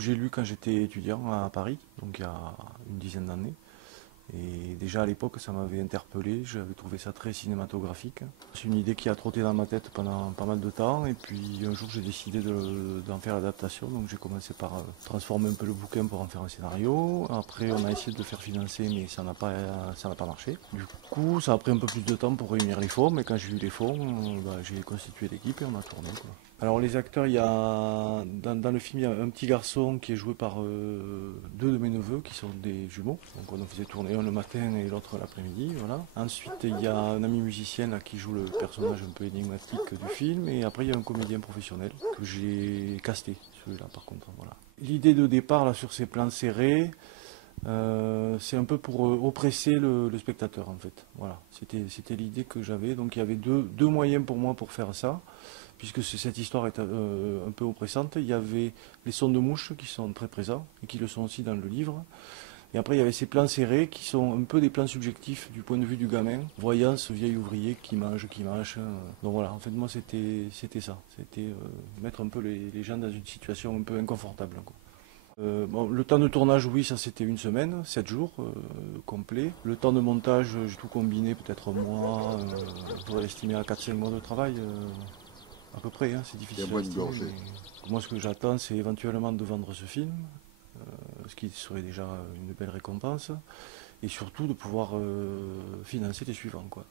que j'ai lu quand j'étais étudiant à Paris, donc il y a une dizaine d'années. Et déjà à l'époque, ça m'avait interpellé, j'avais trouvé ça très cinématographique. C'est une idée qui a trotté dans ma tête pendant pas mal de temps, et puis un jour j'ai décidé d'en faire l'adaptation, donc j'ai commencé par transformer un peu le bouquin pour en faire un scénario. Après, on a essayé de le faire financer, mais ça n'a pas marché. Du coup, ça a pris un peu plus de temps pour réunir les fonds, mais quand j'ai eu les fonds, j'ai constitué l'équipe et on a tourné, quoi. Alors les acteurs, dans le film, il y a un petit garçon qui est joué par deux de mes neveux qui sont des jumeaux. Donc on en faisait tourner un le matin et l'autre l'après-midi, voilà. Ensuite, il y a un ami musicien là, qui joue le personnage un peu énigmatique du film. Et après, il y a un comédien professionnel que j'ai casté, celui-là par contre, voilà. L'idée de départ là sur ces plans serrés, c'est un peu pour oppresser le spectateur en fait. Voilà, c'était l'idée que j'avais. Donc il y avait deux moyens pour moi pour faire ça, puisque cette histoire est un peu oppressante. Il y avait les sons de mouches qui sont très présents et qui le sont aussi dans le livre. Et après il y avait ces plans serrés qui sont un peu des plans subjectifs du point de vue du gamin, voyant ce vieil ouvrier qui mange, qui mâche. Donc voilà, en fait moi c'était ça, c'était mettre un peu les gens dans une situation un peu inconfortable, quoi. Bon, le temps de tournage, oui, ça c'était une semaine, 7 jours complet. Le temps de montage, j'ai tout combiné, peut-être un mois, on pourrait l'estimer à 4 5 mois de travail, à peu près, hein, c'est Et à difficile à bois de estimer. gorgée. Mais moi, ce que j'attends, c'est éventuellement de vendre ce film, ce qui serait déjà une belle récompense, et surtout de pouvoir financer les suivants, quoi.